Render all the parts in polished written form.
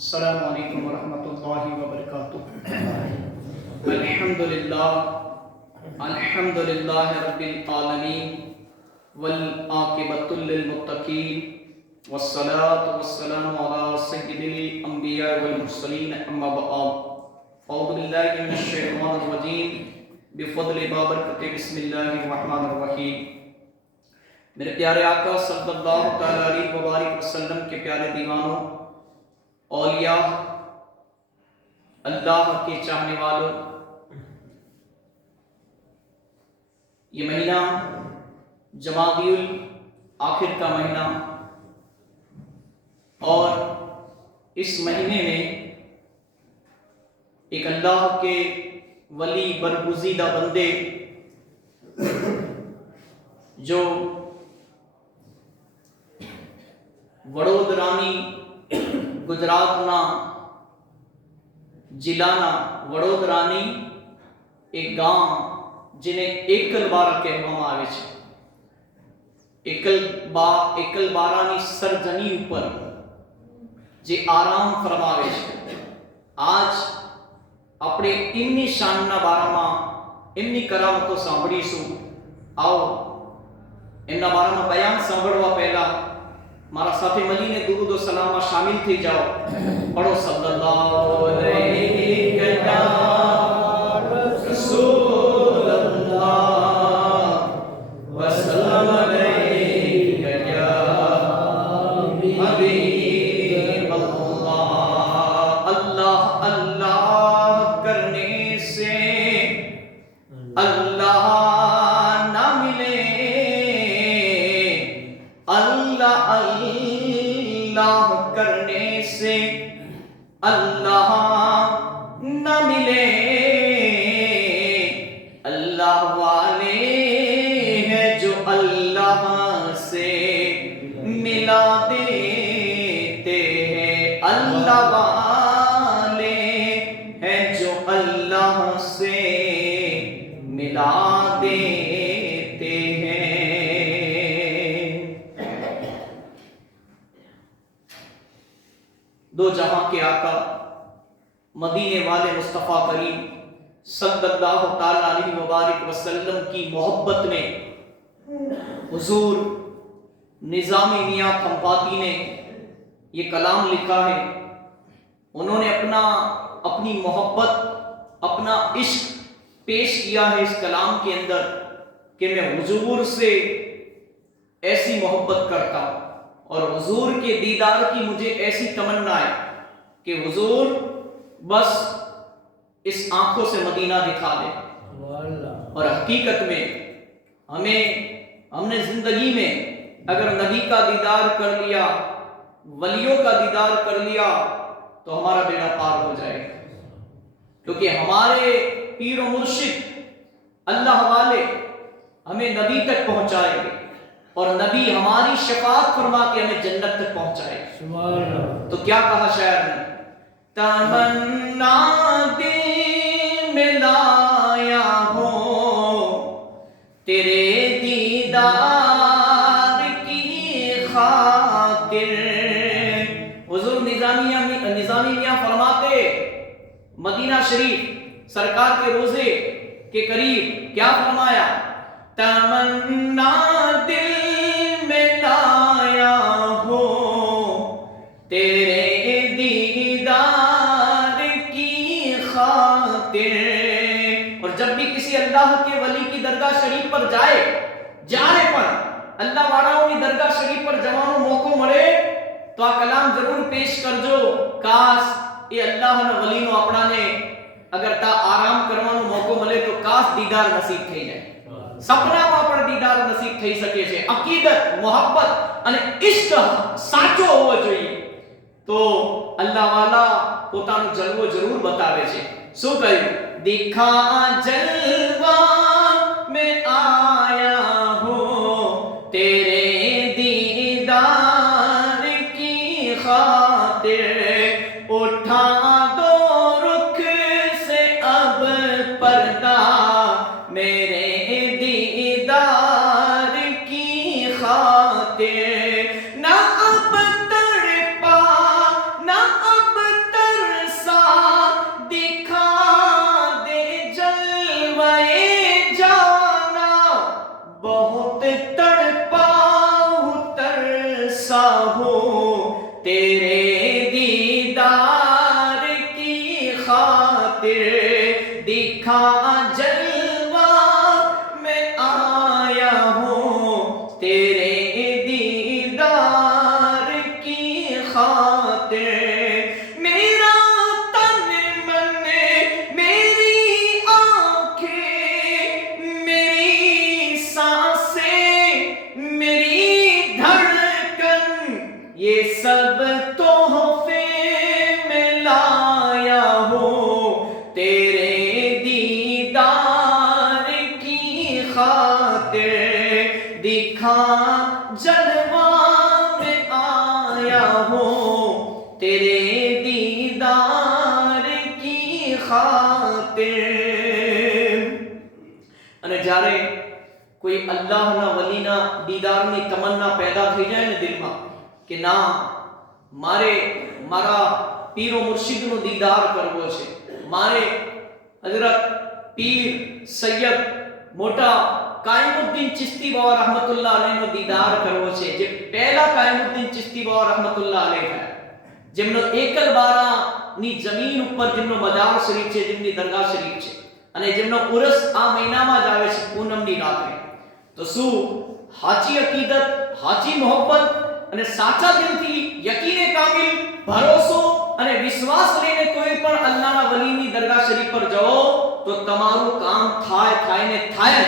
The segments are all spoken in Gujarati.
السلام علیکم ورحمۃ اللہ وبرکاتہ۔ الحمد للہ رب العالمین والعاقبۃ للمتقین والصلاة والسلام علی سید الانبیاء والمرسلین اما بعد، اعوذ باللہ من الشیطان الرجیم بفضل بابرکت بسم اللہ الرحمن الرحیم۔ میرے پیارے آقا صلی اللہ تعالیٰ علیہ وبارک وسلم کے پیارے دیوانوں، اولیاء، اللہ کے چاہنے والوں، یہ مہینہ جمادی الآخر کا مہینہ، اور اس مہینے میں ایک اللہ کے ولی برگزیدہ بندے جو વડોદરાની ગુજરાતના જિલ્લાના વડોદરાની એક ગામ જેને એકલબારા કહેવામાં આવે છે, એકલબારાની સરજની ઉપર જે આરામ ફરમાવે છે। આજ આપણે એમની શાનના બારામાં, એમની કરામતો સાંભળીશું। આવો એમના બારામાં બયાન સાંભળવા પહેલા મારા સાથે મળીને દુરૂદ ઓ સલામમાં શામિલ થઈ જાઓ। પઢો સલ્લલ્લાહુ અલૈહિ રસૂલલ્લાહ વસલ્લમ અલૈહિ યા હબીબલ્લાહ। અલ્લાહ અલ્લાહ કરને સે અલ્લાહ ના મિલે, अल्लाह अल्लाह करने से अल्लाह न मिले। अल्लाह वाले हैं जो अल्लाह से मिला देते हैं, अल्लाह वाले हैं जो अल्लाह से मिला देते हैं। दो जहां के आका मदीने वाले मुस्तफ़ा करीम सल्लल्लाहु ताला अलैहि मुबारक वसल्लम की मोहब्बत में हुजूर निज़ामी मियां खंपाती ने ये कलाम लिखा है। उन्होंने अपनी मोहब्बत, अपना इश्क पेश किया है इस कलाम के अंदर कि मैं हुजूर से ऐसी मोहब्बत करता हूं और हुजूर के दीदार की मुझे ऐसी तमन्ना है कि हुजूर बस इस आंखों से मदीना दिखा दे। और हकीकत में हमने जिंदगी में अगर नबी का दीदार कर लिया, वलियों का दीदार कर लिया, तो हमारा बेड़ा पार हो जाएगा, क्योंकि हमारे पीर और मुर्शिद अल्लाह वाले हमें नबी तक पहुंचाएंगे और नबी हमारी शफाअत फरमा के हमें जन्नत तक पहुंचाए। तो क्या कहा शायर ने? तमन्ना दिल में लाया हो तेरे दीदार की खातिर। हुजूर निज़ामी मियां फरमाते, मदीना शरीफ सरकार के रोजे के करीब क्या फरमाया? तमन्ना दिल में लाया हो तेरे दीदार की खातिर। और जब भी किसी अल्लाह के वली की दरगाह शरीफ पर जाने पर अल्लाह वाराओं की दरगाह शरीफ पर जवानो मौको મળે તો આ કલામ જરૂર પેશ કરજો। કાશ એ અલ્લાહ ના વલીનો આપણાને અગર તા આરામ કરવાનો મોકો મળે તો કાશ દીદાર નસીબ થઈ જાય, સપનામાં પણ દીદાર નસીબ થઈ શકે છે। અકીદત, મોહબ્બત અને ઇશ્ક સાચો હોવો જોઈએ તો અલ્લાહ વાલા પોતાનો જલવો જરૂર બતાવે છે। શું કહ્યું? દિખા જલવા મેં આયા હો તેરે દીદાર की खातिर। उठा दो रुख से अब पर्दा मेरे दीदार की खातिर। ना अब तड़पा ना अब خاطر، میرا تن من میری آنکھیں میری سانسیں میری دھڑکن یہ سب تحفے میں لایا ہوں تیرے دیدار کی خاطر، دکھا جلوہ میں آیا ہوں تیرے دیدار کی خاطر. અને જ્યારે કોઈ અલ્લાહના વલીના દીદારની તમન્ના પેદા થઈ જાય ને દિલમાં કે ના મારે મારા પીર ઓ મુર્શિદનો દીદાર કરવો છે, મારે હઝરત પીર સૈયદ મોટા કાયમુદ્દીન ચિશ્તી બાવા રહમતુલ્લાહ અલૈહનો દીદાર કરવો છે, જે પહેલા કાયમુદ્દીન ચિશ્તી બાવા રહમતુલ્લાહ અલૈહ હતા, જેમનો એકલ બારાની જમીન ઉપર જેમનો મજાર શરીફ છે, જેમની દરગાહ શરીફ છે, અને જેમનો ઉરસ આ મહિનામાં જ આવે છે પૂનમની રાત્રે. તો શું હાચી અકીદત, હાચી મોહબ્બત અને સાચા દિલથી યકીને કામિલ ભરોસો અને વિશ્વાસ લઈને કોઈ પણ અલ્લાહના વલીની દરગાહ શરીફ પર જાઓ તો તમારું કામ થાય ને થાય.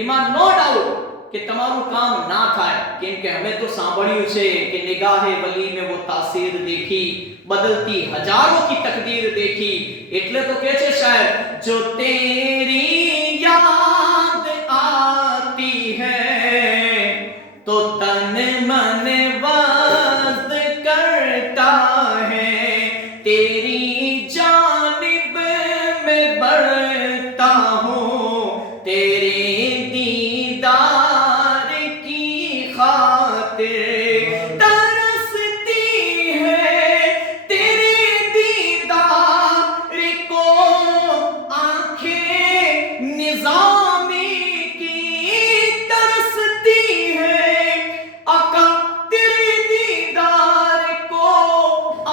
એમાં નો ડાઉટ કે તમારું કામ ના થાય, કેમ કે અમે તો સાંભળ્યું છે કે નિગાહે વલી में वो तासीर देखी, बदलती हजारों की तकदीर देखी. એટલે તો કહે છે શાયર, जो तेरी याद आती है तो तन मन वज्द करता है, तेरी जानिब में बढ़ता हूँ तेरे दीदार की खातिर, तरसती है तेरे दीदार को आंखें निजामी की, तरसती है आका तेरे दीदार को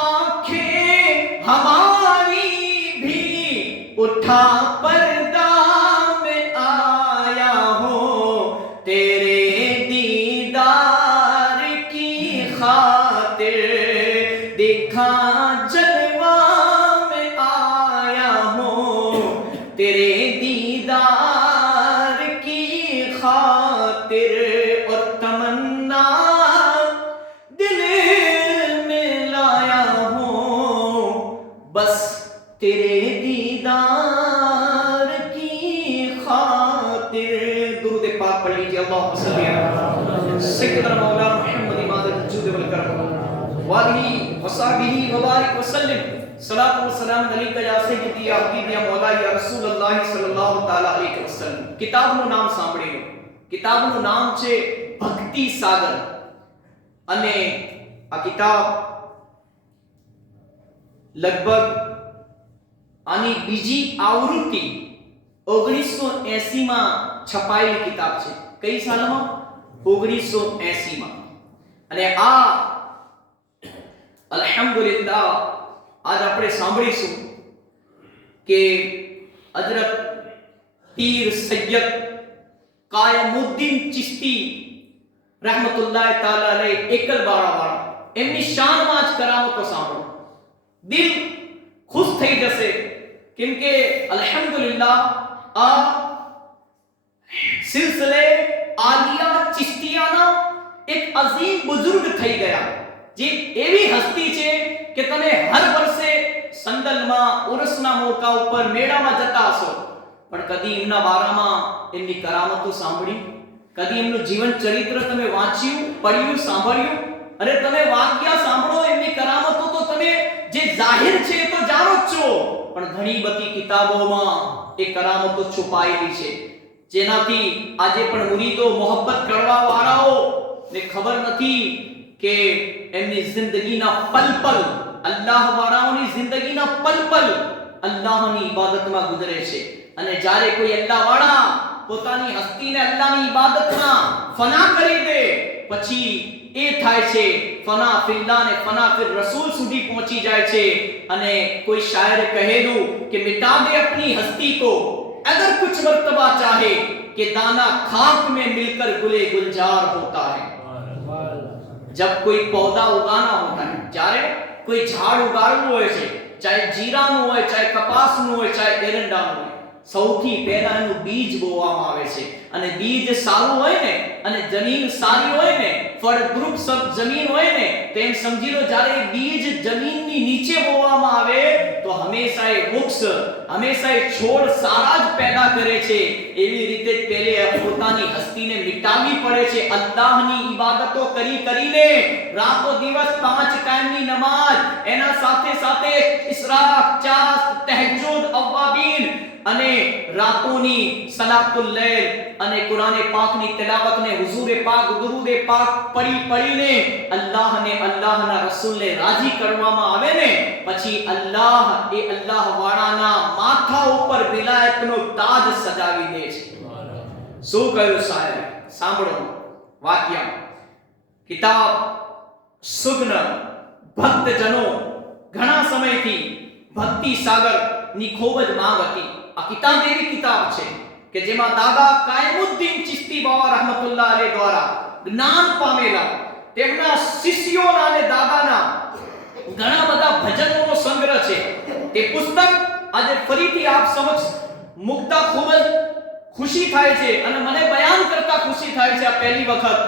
आंखें हमारी भी, उठा पर्दा में आया हो तेरे दीदार की खातिर, देखा जलवा में आया हो तेरे दीदार की खातिर. और तमन्ना दिल में लाया हूँ बस तेरे दीदार की खातिर. दुरूद पाक पढ़ लीजिए. अल्लाहुम्मा सल्ली अला सय्यिदना मौलाना मुहम्मद इमादुल वजूद वल करम वालिही वसहबिही वबारिक वसल्लिम. सलात व सलाम अलैका या सय्यदी या हबीबी या मौला या रसूलुल्लाह सल्लल्लाहु तआला अलैहि वसल्लम. કિતાબનું નામ સાંભળી લો. કિતાબનું નામ છે ભક્તિ સાગર. અને આ કિતાબ લગભગ આની બીજી આવૃત્તિ 1980 માં છપાયેલી કિતાબ છે. કઈ સાલમાં? 1980 માં. અને આ અલ્હમ્દુલિલ્લાહ આજ આપણે સાંભળીશું કે હઝરત પીર સૈયદ કાયમુદ્દીન ચિશ્તી रहमतुल्लाह ताला अलैह एकल बारा वाला એમની શાનમાં જ કરામતો સાંભળો, દિલ ખુશ થઈ જશે. કેમ કે અલ્હમ્દુલિલ્લાહ આ સિલસિલે આલિયા ચિશ્તિયાના એક અઝીમ બુઝુર્ગ થઈ ગયા, જે એવી હસ્તી છે કે તમે હર વર્ષે સંદલમાં ઉરસના મોકા ઉપર મેળામાં જતા હશો, પણ કદી એમના બારામાં એમની કરામતો સાંભળી? કદી એમનું જીવન ચરિત્ર તમે વાંચ્યું, પડ્યું, સાંભળ્યું? અરે તમે વાક્યા સાંભળો, એમની કરામતો તો તમે જે જાહેર છે તો જાણો જ છો, પણ ઘણી બધી કિતાબોમાં એ કરામતો છુપાયેલી છે, જેનાથી આજે પણ મુરીદો મોહબ્બત કરવા વાળાઓ ને ખબર નથી કે એમની જિંદગીના પલ પલ, અલ્લાહ વાળાઓની જિંદગીના પલ પલ અલ્લાહની ઇબાદતમાં ગુજરે છે. અને જ્યારે કોઈ અલ્લાહ વાળા પોતાની હસ્તીને અલ્લાહની ઇબાદતમાં ફના કરી દે, પછી એ થાય છે ફના ફિલ્લાહ ને ફના ફિર રસૂલ સુધી પહોંચી જાય છે. અને કોઈ શાયરે કહેલું કે મિટા દે अपनी हस्ती को अगर कुछ मर्तबा चाहे कि दाना खाक में मिलकर गुले गुलजार होता है. जब कोई पौधा उगाना होता है, જ્યારે કોઈ ઝાડ ઉગાડવું હોય છે, ચાહે જીરાનું હોય, ચાહે કપાસનું હોય, ચાહે એરંડાનું હોય, સૌથી પહેલા એનું બીજ બોવવામાં આવે છે. અને બીજ સારું હોય ને અને જમીન સારી હોય ને, ફળદ્રુપ જમીન હોય ને, તો એમ સમજી લો જ્યારે બીજ જમીનની નીચે બોવવામાં આવે તો હંમેશા એ વૃક્ષ, હંમેશા એ છોડ સારા જ પેદા કરે છે. એવી રીતે પહેલે પોતાની હસ્તીને મિટાવવી પડે છે. અલ્લાહની ઇબાદતો કરીને રાતો દિવસ 5 ટાઈમની નમાજ, એના સાથે સાથે ઇસરાક, ચાસ, તહજ્જુદ, અવાબીન અને રાતોની સલાતુલ લૈલ અને કુરાન પાકની તિલાવતને, હુઝુરે પાક, દુરૂદે પાક પડીને અલ્લાહને, અલ્લાહના રસૂલને રાજી કરવામાં આવે ને, પછી અલ્લાહ એ અલ્લાહ વાળાના માથા ઉપર વિલાયતનો તાજ સજાવી દે છે. શું કહ્યું સાહેબ? સાંભળો વાક્ય. કિતાબ સુગ્ન ભક્તજનો ઘણા સમયથી ભક્તિ સાગર ની ખૂબ જ માંગ હતી. આ કિતાબ એવી કિતાબ છે કે જેમાં દાદા કાયમુદ્દીન ચિશ્તી બાવા રહમતુલ્લાહ અલૈહ દ્વારા જ્ઞાન પામેલા તેમના શિષ્યોના અને દાદાના ઘણા બધા ભજનોનો સંગ્રહ છે. તે પુસ્તક આજે ફરીથી આપ સમક્ષ મુકતા ખૂબ જ ખુશી થાય છે અને મને બયાન કરતા ખુશી થાય છે. આ પહેલી વખત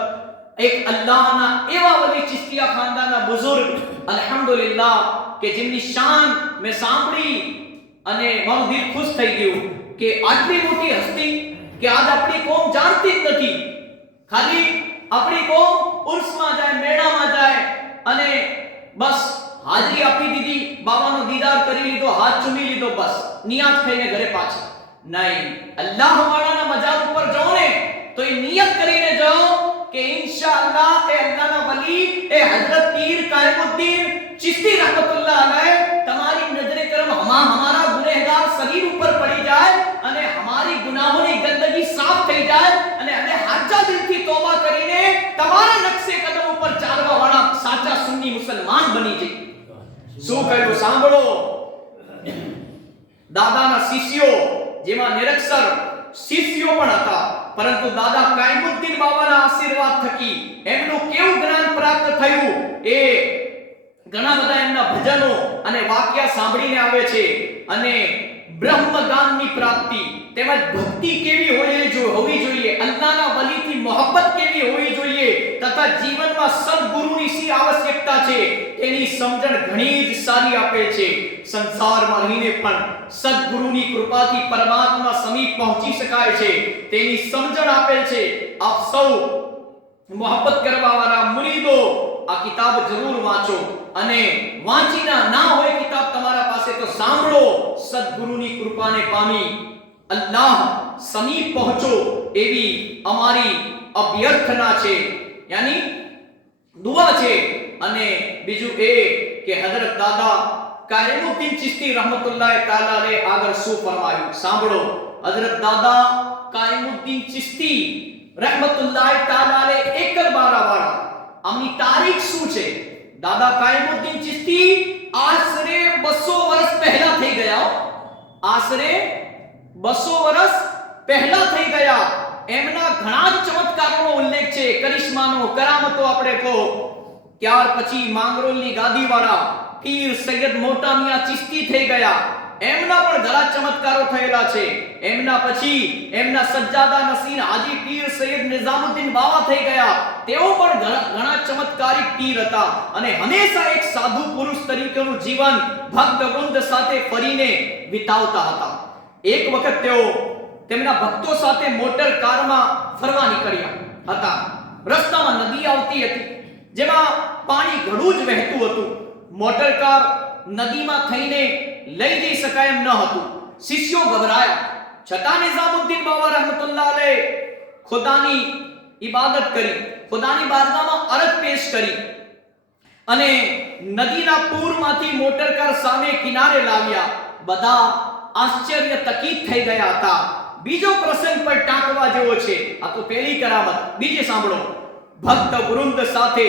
એક અલ્લાહના એવા વલી ચિશ્તિયા ખાનદાનના બુઝુર્ગ, અલ્હમ્દુલિલ્લાહ, કે જેમની શાન મેં સાંભળી અને મારું દિલ ખુશ થઈ ગયું કે આટલી મોટી હસ્તી કે આજ આપણી કોમ જાણતી જ નથી. ખાલી આપણી કોમ ઉર્સમાં જાય, મેળામાં જાય અને બસ હાજરી આપી દીધી, બાબાનો દીદાર કરી લીધો, હાથ ચૂમી લીધો, બસ નિયત થઈને ઘરે પાછા. નહીં, અલ્લાહ વાળાના મજાર ઉપર જાઓ ને તો એ નિયત કરીને જાઓ કે ઇન્શાઅલ્લાહ એ અલ્લાહના વલી એ હઝરત પીર કાયમુદ્દીન ચિશ્તી રહમતુલ્લાહ અલૈહ તમારી નજરે કરમ હમારા ગુનેહગાર શરીર ઉપર પડી જાય અને हमारी ગુનાહોની ગંદકી સાફ થઈ જાય અને અમે હાજા દિલથી તોબા કરીને તમારા નકશે કદમ ઉપર ચાલવા વાળા સાચા સુન્ની મુસલમાન બની જઈએ. શું કહ્યું સાંભળો. દાદાના શિષ્યો જેમાં નિરક્ષર શિષ્યો પણ હતા, પરંતુ દાદા કાયમુદ્દીન બાબાના આશીર્વાદ થકી એમનું કેવું જ્ઞાન પ્રાપ્ત થયું એ ઘણા બધા એમના ભજનો અને વાક્ય સાંભળીને આવે છે. અને બ્રહ્મગાનની પ્રાપ્તિ તેમજ ભક્તિ કેવી હોવી જોઈએ, અલ્લાહના વલીથી મોહબ્બત કેવી હોવી જોઈએ તથા જીવનમાં સદગુરુની શી આવશ્યકતા છે તેની સમજણ ઘણી જ સારી આપે છે. સંસારમાં રહીને પણ સદગુરુની કૃપાથી પરમાત્મા સમીપ પહોંચી શકાય છે તેની સમજણ આપે છે. આપ સૌ મોહબ્બત કરવા વાળા મુરીદો આ કિતાબ જરૂર વાંચો અને વાંચીના ના હોય કિતાબ તમારા પાસે તો સાંભળો. સદગુરુની કૃપાને પામી અલ્લાહ સમીપ પહોંચો એવી અમારી અભ્યર્થના છે, યાની દુઆ છે. અને બીજું એ કે હઝરત દાદા કાયમુદ્દીન ચિશ્તી રહમતુલ્લાહ તાલા અલૈહ આગળ શું ફરમાયું સાંભળો. હઝરત દાદા કાયમુદ્દીન ચિશ્તી રહમતુલ્લાહ તાલા અલૈહ એકલ બારાવાળા, આમની તારીખ શું છે? દાદા કાયમુદ્દીન ચિશ્તી આશરે 200 વર્ષ પહેલા થઈ ગયા. આશરે 200 વર્ષ પહેલા થઈ ગયા. એમના ઘણા ચમત્કારોનો ઉલ્લેખ છે, કરિશ્માનો, કરામતો આપણે કહો. ત્યાર પછી માંગરોળની ગાદીવાળા પીર સૈયદ મોટા મિયા ચિશ્તી થઈ ગયા. એમના પણ ઘણા ચમત્કારો થયેલા છે. એમના પછી એમના સજ્જાદા નસીર હાજી પીર સૈયદ નિઝામુદ્દીન બાવા થઈ ગયા. તેઓ પણ ઘણા ચમત્કારિક પીર હતા અને હંમેશા એક સાધુ પુરુષ તરીકેનું જીવન ભક્ત વૃંદ સાથે ફરીને વિતાવતા હતા. એક વખત તેઓ તેમના ભક્તો સાથે મોટર કારમાં ફરવા નીકળ્યા હતા. રસ્તામાં નદી આવતી હતી જેમાં પાણી ઘણું જ વહેતું હતું. મોટર કાર નદીમાં થઈને લઈ જઈ શકાય એમ ન હતું. શિષ્યો ગભરાયા, છતાં નિઝામુદ્દીન બાવા રહમતુલ્લાહ અલૈહ ખુદાની ઇબાદત કરી, ખુદાની બારગાહમાં અરજ પેશ કરી અને નદીના પૂરમાંથી મોટર કાર સામે કિનારે લાવ્યા. બધા આશ્ચર્યચકિત થઈ ગયા હતા. બીજો પ્રસંગ પર ટાંકવા જેવો છે. આ તો પહેલી કરામત. બીજી સાંભળો. ભક્ત વૃંદ સાથે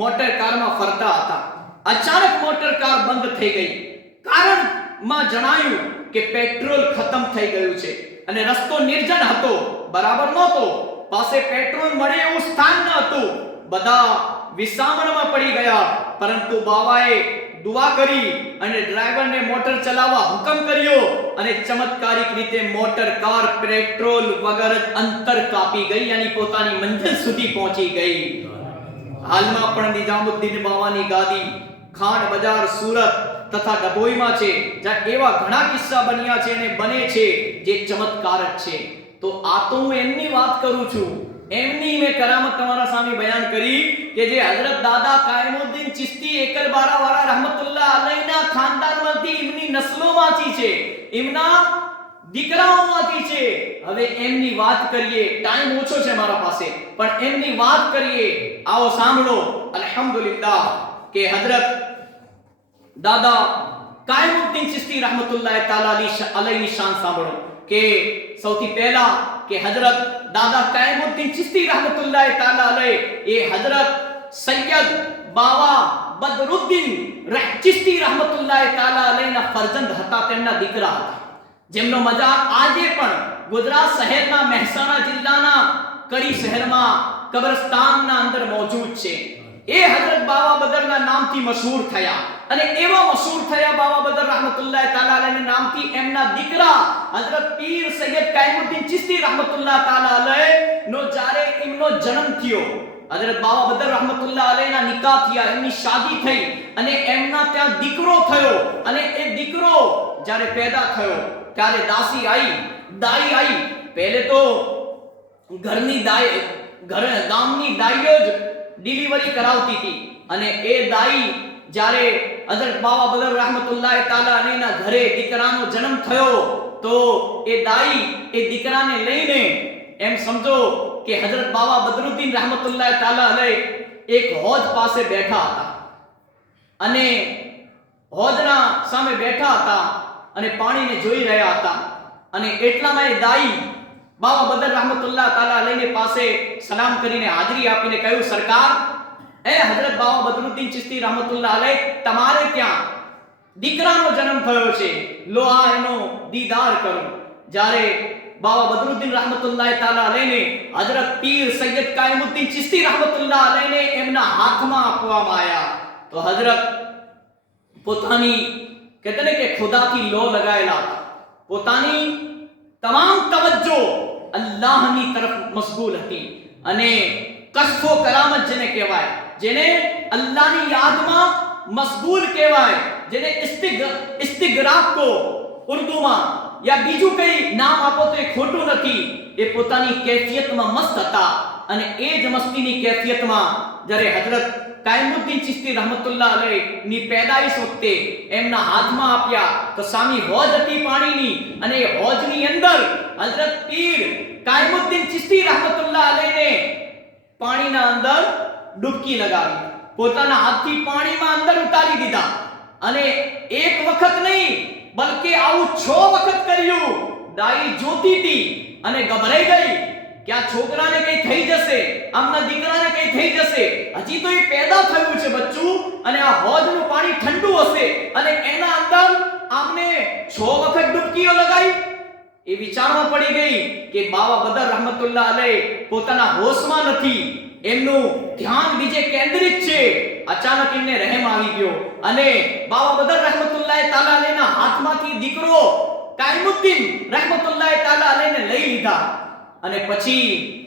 મોટર કારમાં ફરતા હતા. અચાનક મોટર કાર બંધ થઈ ગઈ. કારણમાં જણાયું કે પેટ્રોલ ખતમ થઈ ગયું છે અને રસ્તો નિર્જન હતો, બરાબર નહોતો. પાસે પેટ્રોલ મળે એવું સ્થાન ન હતું. બધા વિસામણમાં પડી ગયા. પરંતુ બાવાએ દુઆ કરી અને ડ્રાઈવરને મોટર ચલાવવા હુકમ કર્યો અને ચમત્કારિક રીતે મોટર કાર પેટ્રોલ વગર જ અંતર કાપી ગઈ અને પોતાની મંજિલ સુધી પહોંચી ગઈ. હાલમાં પણ નિઝામુદ્દીન બાવાની ગાદી ખાંડ બજાર સુરત તથા ડભોઈમાં છે, જ્યાં એવા ઘણા કિસ્સા બન્યા છે અને બને છે જે ચમત્કાર જ છે. તો આ તો હું એમની વાત કરું છું, એમની મેં કરામત તમારા સામે બયાન કરી કે જે હઝરત દાદા કાયમુદ્દીન ચિશ્તી એકલબારા વાળા રહમતુલ્લાહ અલૈના ખાનદાનમાંથી એમની નસ્લોમાંથી છે, એમના દીકરાઓમાંથી છે. હવે એમની વાત કરીએ, ટાઈમ ઓછો છે મારા પાસે, પણ એમની વાત કરીએ. આવો સાંભળો. અલ્હમ્દુલિલ્લાહ કે હઝરત દાદા કાયમુદ્દીન ચિશ્તી રહમતુલ્લાહ તાલા અલૈની શાન સાંભળો કે સૌથી પહેલા કે હઝરત દાદા કાયમુદ્દીન ચિશ્તી રહમતુલ્લાહ તાલા અલૈ એ હઝરત સૈયદ બાવા બદરુદ્દીન ચિશ્તી રહમતુલ્લાહ તાલા અલૈના ફરજંદ હતા, તેમના દીકરા હતા, જેમનો મજાર આજે પણ ગુજરાત શહેરના મહેસાણા જિલ્લાના કડી શહેરમાં કબ્રસ્તાનના અંદર મોજૂદ છે. એ હઝરત બાવા બદરના નામથી મશહૂર થયા અને એવા મશહૂર થયા બાવા બદર રહમતુલ્લાહ તાલા અલૈના નામથી એમના દીકરા હઝરત પીર સૈયદ કાયમુદ્દીન ચિશ્તી રહમતુલ્લાહ તાલા અલૈ નો જ્યારે એમનો જન્મ થયો, હઝરત બાવા બદર રહમતુલ્લાહ અલૈના નિકાહ થયા, એમની શાદી થઈ અને એમના ત્યાં દીકરો થયો. અને એ દીકરો જ્યારે પેદા થયો ત્યારે દાઈ આવી. પહેલે તો ઘરની દાઈ ગામની દાઈઓ જ ડિલિવરી કરાવતી હતી અને એ દાઈ જ્યારે હઝરત બાવા બદર રહમતુલ્લાહ તાલા અલૈના ઘરે દીકરાનો જન્મ થયો તો એ દાઈ એ દીકરાને લઈને એમ સમજો કે હઝરત બાવા બદરુદ્દીન રહમતુલ્લાહ તાલા અલૈ એક હોજ પાસે બેઠા હતા અને હોજના સામે બેઠા હતા અને પાણીને જોઈ રહ્યા હતા. અને એટલામાં એ દાઈ બાવા બદર રહમતુલ્લાહ તાલા અલૈને પાસે સલામ કરીને હાજરી આપીને કહ્યું, સરકાર, એ હઝરત બાવા બદરુદ્દીન ચિશ્તી રહમતુલ્લાહ અલૈ તમારે ત્યાં દીકરાનો જન્મ થયો છે, લો આ એનો દીદાર કરો. જ્યારે બાવા બદરુદ્દીન રહમતુલ્લાહ તાલા અલૈને હઝરત પીર સૈયદ કાયમુદ્દીન ચિશ્તી રહમતુલ્લાહ અલૈને એમના હાથમાં આપવામાં આવ્યા તો હઝરત પોતાની કહેતે ને કે ખુદાથી લો લગાયેલા હતા, પોતાની તમામ તવજ્જો અલ્લાહની તરફ મશગુલ હતી અને કશ્ફો કરામત જેને કહેવાય, જેને અલ્લાહની યાદમાં મશગુલ કહેવાય, જેને ઇસ્તિગરાક કો ઉર્દુમાં યા બીજું કઈ નામ આપો તો એ ખોટું નથી. એ પોતાની કેફિયતમાં મસ્ત હતા અને એ જ મસ્તીની કેફિયતમાં જ્યારે હઝરત કાયમુદ્દીન ચિશ્તી રહમતુલ્લાહ અલૈ ની પેદાઈશ વખતે એમના હાથમાં આપ્યા તો સામી હોજ હતી પાણીની અને એ હોજની અંદર હઝરત પીર કાયમુદ્દીન ચિશ્તી રહમતુલ્લાહ અલૈને પાણીના અંદર ડૂબકી લગાવી, પોતાના હાથથી પાણીમાં અંદર ઉતારી દીધા અને એક વખત નહીં બલકે આવું 6 વખત કર્યું. દાઈ જોતી હતી અને ગભરાઈ ગઈ કે આ છોકરાને કઈ થઈ જશે, આમના દીકરાને કઈ થઈ જશે, હજી તો એ પેદા થયું છે બચ્ચું અને આ હોજનું પાણી ઠંડુ હશે અને એના અંદર આમને 6 વખત ડૂબકીઓ લગાવી. એ વિચારમાં પડી ગઈ કે બાવા બદર રહમતુલ્લાહ અલૈ પોતાના હોશમાં નથી, એમનું ધ્યાન બીજે કેન્દ્રિત છે. અચાનક એમને રહેમ આવી ગયો અને બાવા બદર રહમતુલ્લાહ તાલા અલૈના હાથમાંથી દીકરો કાયમુદ્દીન રહમતુલ્લાહ તાલા અલૈને લઈ લીધા અને પછી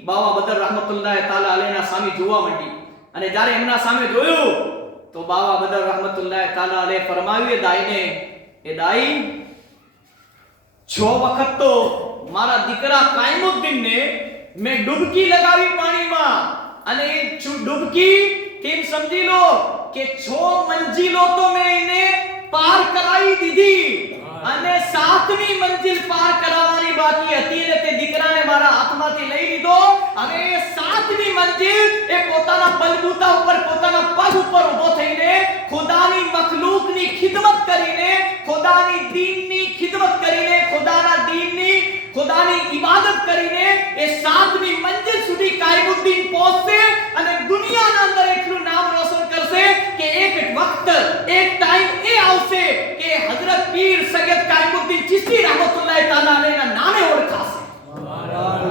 બાવા બદર રહમતુલ્લાહ તાલા અલૈના સામે જોવા માંડી અને જ્યારે એમના સામે જોયું તો બાવા બદર રહમતુલ્લાહ તાલા અલૈ ફરમાવ્યું દાઈને, એ દાઈ 6 વખત તો મારા દીકરા કાયમુદ્દીનને મેં ડૂબકી લગાવી પાણીમાં અને એ ડૂબકી કેમ સમજી લો કે 6 મંજિલો તો મેં એને પાર કરાવી દીધી અને 7મી મંજિલ પાર કરાવવાની બાકી હતી અને તે દીકરાને મારા હાથમાંથી લઈ લીધો. હવે 7મી મંજિલ એ પોતાના બલબૂતા ઉપર પોતાના પગ ઉપર ઊભો થઈને ખુદાની મખલૂકની ખિદમત કરીને, ખુદાની દીનની ખિદમત કરીને, ખુદાના દીનની ખુદાની ઇબાદત કરીને એ 7મી મંજિલ સુધી કાયમુદ્દીન પહોંચશે અને દુનિયાના અંદર એટલું નામ રોશન કરશે કે એક વખત એક ટાઈમ એ આવશે કે હઝરત પીર સૈયદ કાયમુદ્દીન ચિશ્તી રહમતુલ્લાહ તાલા અલૈના નામે ઓળખાશે.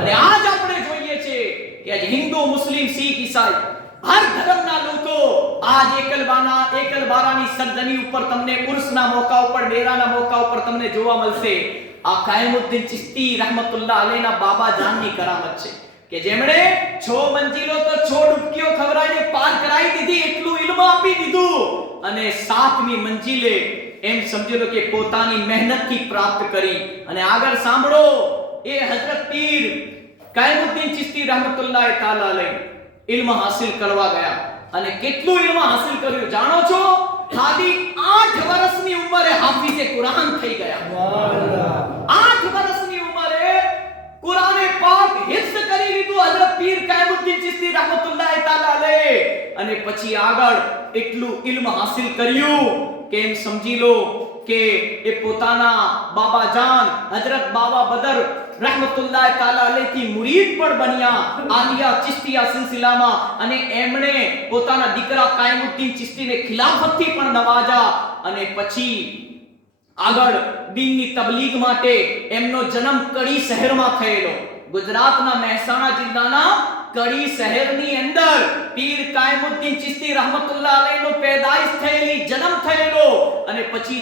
અને આજ આપણે જોઈએ છે કે આજ હિન્દુ, મુસ્લિમ, શીખ, ઈસાઈ હર ધર્મના લોકો આજ એકલબારાની સરજમી ઉપર તમને ઉર્સના મોકા ઉપર, ડેરાના મોકા ઉપર તમને જોવા મળશે. આ કાયમુદ્દીન ચિશ્તી રહેમતુલ્લાહ અલૈહના બાબા જાનની કરામત છે કે જેમણે 6 મંજિલો તો 6 ડૂબકીઓ ખવરાઈને પાર કરાવી દીધી, એટલું ઇલ્મ આપી દીધું, અને 7મી મંજિલે એમ સમજી લો કે પોતાની મહેનતથી પ્રાપ્ત કરી. અને આગળ સાંભળો, એ હઝરત પીર કાયમુદ્દીન ચિશ્તી રહેમતુલ્લાહ તાલા અલૈહ ઇલ્મ હાસિલ કરવા ગયા. અને કેટલું ઇલ્મ હાસિલ કર્યું જાણો છો? ખાલી 8 વર્ષની ઉંમરે હાફિઝે કુરાન થઈ ગયા. 8 વર્ષની ઉંમરે કુરાને પાક હિફ્ઝ કરી લીધું હઝરત પીર કાયમુદ્દીન ચિશ્તી રહેમતુલ્લાહ તાલા અલૈહ. અને પછી આગળ એટલું ઇલ્મ હાસિલ કર્યું કે એમ સમજી લો કે એ પોતાના બાબા જાન હઝરત બાબા બદર રહેમતુલ્લાહ તાલા અલૈહ થી મુરીદ પણ બન્યા આલિયા ચિશ્તિયા સિલસિલામાં. અને એમણે પોતાના દીકરા કાયમુદ્દીન ચિશ્તીને ખિલાફતથી પણ નવાજા. અને પછી આગળ દીનની તબલીગ માટે એમનો જન્મ કડી શહેરમાં થયેલો. ગુજરાતના મહેસાણા જિલ્લાના કડી શહેરની અંદર પીર કાયમુદ્દીન ચિશ્તી રહેમતુલ્લાહ અલૈહનો પેદાઈશ થયેલી, જન્મ થયેલો. અને પછી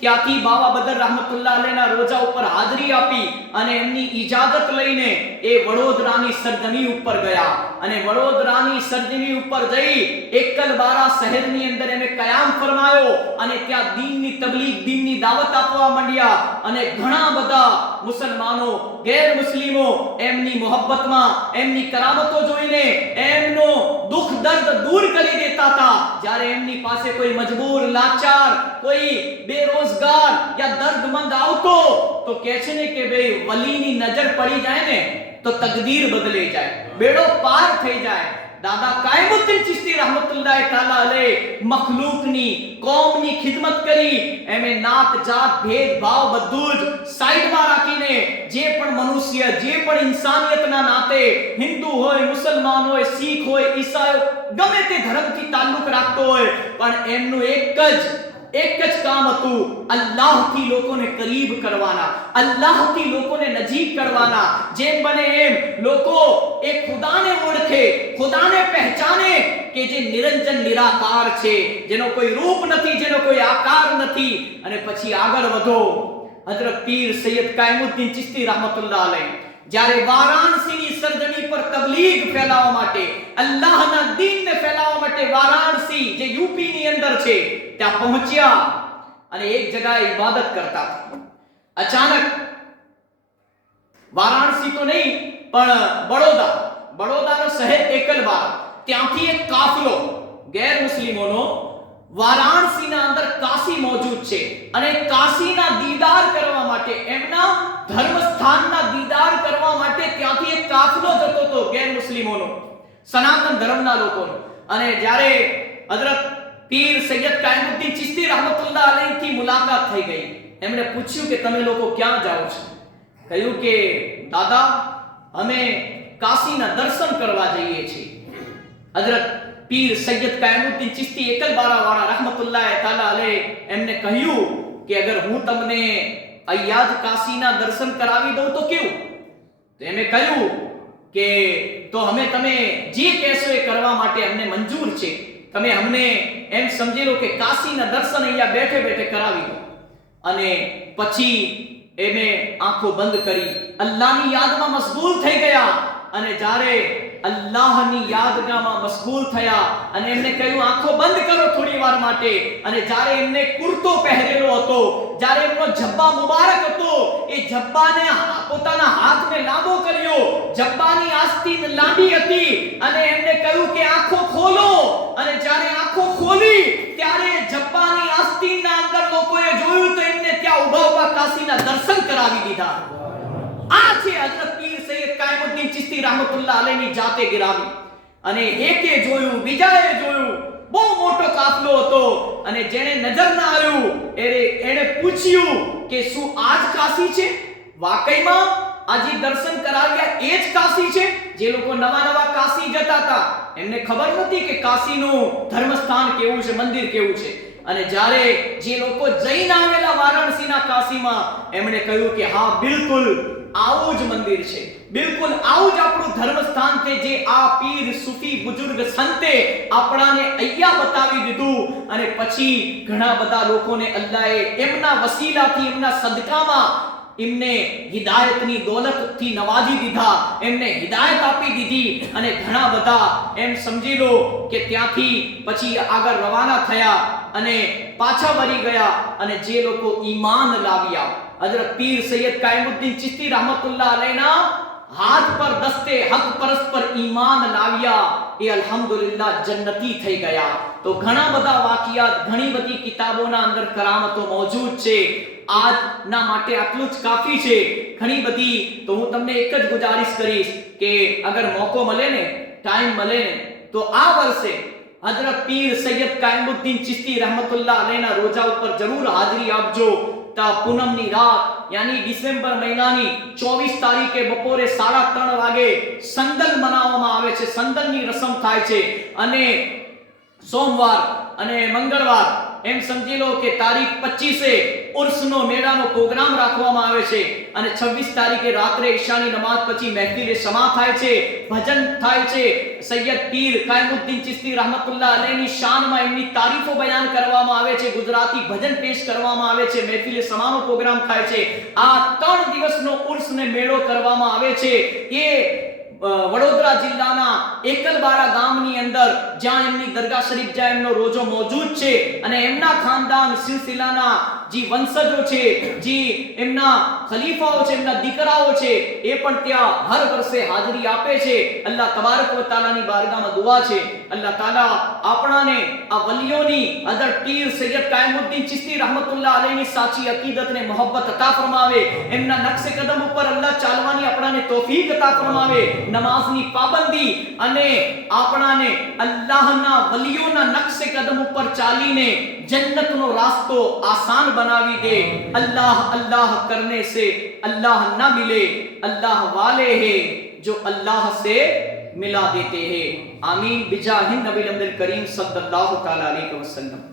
ત્યાંથી બાબા બદર રહેમતુલ્લાહ અલૈહના રોજા ઉપર હાજરી આપી અને એમની ઇજાઝત લઈને એ વડોદરાની સરજમી ઉપર ગયા. અને વડોદરાની સરજમી ઉપર જઈ એકલબારા શહેરની અંદર એને કયામ ફરમાયો. અને ત્યાં દીનની તબલીગ, દીનની દાવત આપવા માંડ્યા. અને ઘણા બધા મુસલમાનો, ગેર મુસ્લિમો એમની મોહબ્બતમાં, એમની કરામતો જોઈને એમનો દુઃખ દર્દ દૂર કરી દેતા હતા. જ્યારે એમની પાસે કોઈ મજબૂર, લાચાર, કોઈ બેરોજગાર યા દર્દમંદ આવતો તો કહે છે ને કે ભાઈ વલીની નજર પડી જાય ને તો તકદીર બદલી જાય, બેડો પાર થઈ જાય. દાદા કાયમુદ્દીન ચિશ્તી રહેમતુલ્લાહ તાલા અલૈહ મખલૂકની, કોમની ખિદમત કરી. એમે નાત જાત ભેદભાવ બધું જ સાઈડમાં રાખીને જે પણ મનુષ્ય, જે પણ ઇન્સાનિયતના નાતે હિન્દુ હોય, મુસલમાન હોય, શીખ હોય, ઈસાઈ ગમે તે ધર્મથી તાલ્લુક રાખતો હોય, પણ એમનું એક જ કામ હતું, અલ્લાહથી લોકોને કરીબ કરવાના, અલ્લાહથી લોકોને નજીક કરવાના. જેમ બને એમ લોકો એ ખુદાને ઓળખે, ખુદાને પહેચાને કે જે નિરંજન નિરાકાર છે, જેનો કોઈ રૂપ નથી, જેનો કોઈ આકાર નથી. અને પછી આગળ વધો. હઝરત પીર સૈયદ કાયમુદ્દીન ચિશ્તી રહેમતુલ્લાહ અલૈહ જ્યારે વારાણસીની સરજમી પર તબલીગ ફેલાવવા માટે, અલ્લાહના દીનને ફેલાવવા માટે વારાણસી જે યુપીની અંદર છે ત્યાં પહોંચ્યા અને એક જગ્યાએ ઇબાદત કરતા. અચાનક વારાણસી તો નહીં પણ બડોદાનો શહેર એકલબારા, ત્યાંથી એક કાફલો ગેર મુસ્લિમોનો વારાણસીના અંદર કાશી મોજૂદ છે. અને કાશીના દીદાર કરવા માટે, એમના ધર્મસ્થાનના દીદાર કરવા માટે ત્યાંથી એક કાફલો જતો હતો ગેર મુસ્લિમોનો, સનાતન ધર્મના લોકોનો. અને જ્યારે હઝરત પીર સૈયદ કાયમુદ્દીન ચિશ્તી રહેમતુલ્લાહ અલૈહ થી મુલાકાત થઈ ગઈ, એમણે પૂછ્યું કે તમે લોકો ક્યાં જાઓ છો? કહ્યું કે દાદા અમે કાશીના દર્શન કરવા જઈએ છીએ. હઝરત પીર સૈયદ કાયમુદ્દીન ચિશ્તી એકલબારા વાળા રહેમતુલ્લાહ તાલા અલૈહ એમને કહ્યું કે અગર હું તમને અહીંયા જ કાશીના દર્શન કરાવી દઉં તો કેવું? તો એમણે કહ્યું કે તો તમે જે કહેશો એ કરવા માટે અમને મંજૂર છે. તમે અમને એમ સમજી લો કે કાશીના દર્શન અહીંયા બેઠે બેઠે કરાવી દો. અને પછી એમે આંખો બંધ કરી અલ્લાહની યાદમાં મશગુલ થઈ ગયા. અને જ્યારે અલ્લાહની યાદગામાં મશગુલ થયા અને એમને કહ્યું આંખો બંધ કરો થોડી વાર માટે. અને જ્યારે એમને કુર્તો પહેરેલો હતો, જ્યારે એમનો જબ્બા મુબારક હતો, એ જબ્બાને પોતાના હાથને લાંબો કર્યો, જબ્બાની આસ્તીન લાંબી હતી. અને એમને કહ્યું કે આંખો ખોલો. અને જ્યારે આંખો ખોલી ત્યારે જબ્બાની આસ્તીનના અંદર લોકોએ જોયું તો એમને ત્યાં ઊભા કાશીના દર્શન કરાવી દીધા. આ છે હઝરત પીર સૈયદ કાયમુદ્દીન ચિશ્તી રહેમતુલ્લાહ અલૈહની જાતે ગિરાવી. અને એકે જોયું, બીજાએ જોયું, બહુ મોટો કાફલો હતો. અને જેને નજર ના આવ્યું એને પૂછ્યું કે શું આ જ કાશી છે? વાકઈમાં આજે દર્શન કરાવ્યા એ જ કાશી છે? જે લોકો નવા કાશી જતા હતા એમને ખબર નથી કે કાશીનું ધર્મસ્થાન કેવું છે, મંદિર કેવું છે. અને જ્યારે જે લોકો જઈને આવેલા વારાણસીના કાશીમાં એમણે કહ્યું કે હા બિલકુલ આવું જ મંદિર છે, બિલકુલ આવું જ આપણું ધર્મ સ્થાન છે, જે આ પીર સૂફી બુજુર્ગ સંતે આપણાને અહીંયા બતાવી દીધું. અને પછી ઘણા બધા લોકોને અલ્લાહે એમના વસીલાથી, એમના સદકામાં એમને હિદાયતની દોલતથી નવાજી દીધા, એમને હિદાયત આપી દીધી. અને ઘણા બધા એમ સમજી લો કે ત્યાંથી પછી આગળ રવાના થયા અને પાછા વળી ગયા. અને જે લોકો ઈમાન લાવ્યા, હજરત પીર સૈયદ કાયમુદ્દીન ચિશ્તી रहमतुल्लाह अलैना हाथ पर दस्ते हक परस पर ईमान लाव्યા, એ અલ્હમ્દુલિલ્લાહ જન્નતી થઈ ગયા. તો ઘણા બધા વાકિયાત, ઘણી બધી કિતાબોના અંદર કરામતો મોજૂદ છે. આજના માટે આટલું જ કાફી છે. ઘણી બધી તો હું તમને એક જ ગુજારિશ કરીશ કે અગર મોકો મળે ને, ટાઈમ મળે ને, તો આ વર્ષે હજરત પીર સૈયદ કાયમુદ્દીન ચિશ્તી रहमतुल्लाह अलैना રોજા ઉપર જરૂર હાજરી આપજો. પૂનમની રાત યાની ડિસેમ્બર મહિનાની 24 તારીખે બપોરે 3:30 વાગે સંદલ મનાવવામાં આવે છે. સંદલની રસમ થાય છે. અને સોમવાર અને મંગળવાર એમ સમજી લો કે તારીખ 25 ઉર્સનો મેળાનો પ્રોગ્રામ રાખવામાં આવે છે. અને 26 તારીખે રાત્રે ઈશાની નમાઝ પછી મહેફિલ સમા થાય છે, ભજન થાય છે. સૈયદ પીર કાયમુદ્દીન ચિશ્તી रहमतुल्लाह अलैની શાનમાં એમની તારીફો બયાન કરવામાં આવે છે, ગુજરાતી ભજન પેશ કરવામાં આવે છે, મહેફિલ સમાનો પ્રોગ્રામ થાય છે. આ 3 દિવસનો ઉર્સ ને મેળો કરવામાં આવે છે. એ વડોદરા જિલ્લાના એકલબારા ગામની અંદર જ્યાં એમની દરગાહ શરીફ, જ્યાં એમનો રોજો મોજૂદ છે. અને એમના ખાનદાન સિલસિલાના જે વંશજો છે, જે એમના ખલીફાઓ છે, એમના દીકરાઓ છે, એ પણ ત્યાં હર વર્ષે હાજરી આપે છે. અલ્લાહ તબારક વ તઆલાની બારગાહમાં દુઆ છે, અલ્લાહ તાલા આપણાને આ વલીઓની હઝરત પીર સૈયદ કાયમુદ્દીન ચિશ્તી रहमतुल्लाह अलैની સાચી અકીદતને મોહબ્બત અતા ફરમાવે. એમના નક્શે કદમ ઉપર અલ્લાહ ચાલવાની આપણાને તૌફીક અતા ફરમાવે. નમાઝની પાબંદી અને આપણાને અલ્લાહના વલીઓના નક્શે કદમ ઉપર ચાલીને જન્નતનો રાસ્તો આસાન बनावी दे. अल्लाह अल्लाह करने से अल्लाह न मिले, अल्लाह वाले हैं जो अल्लाह से मिला देते हैं. आमीन बिजाहिन नबी अमीर करीम सल्लल्लाहु तआला अलैहि वसल्लम.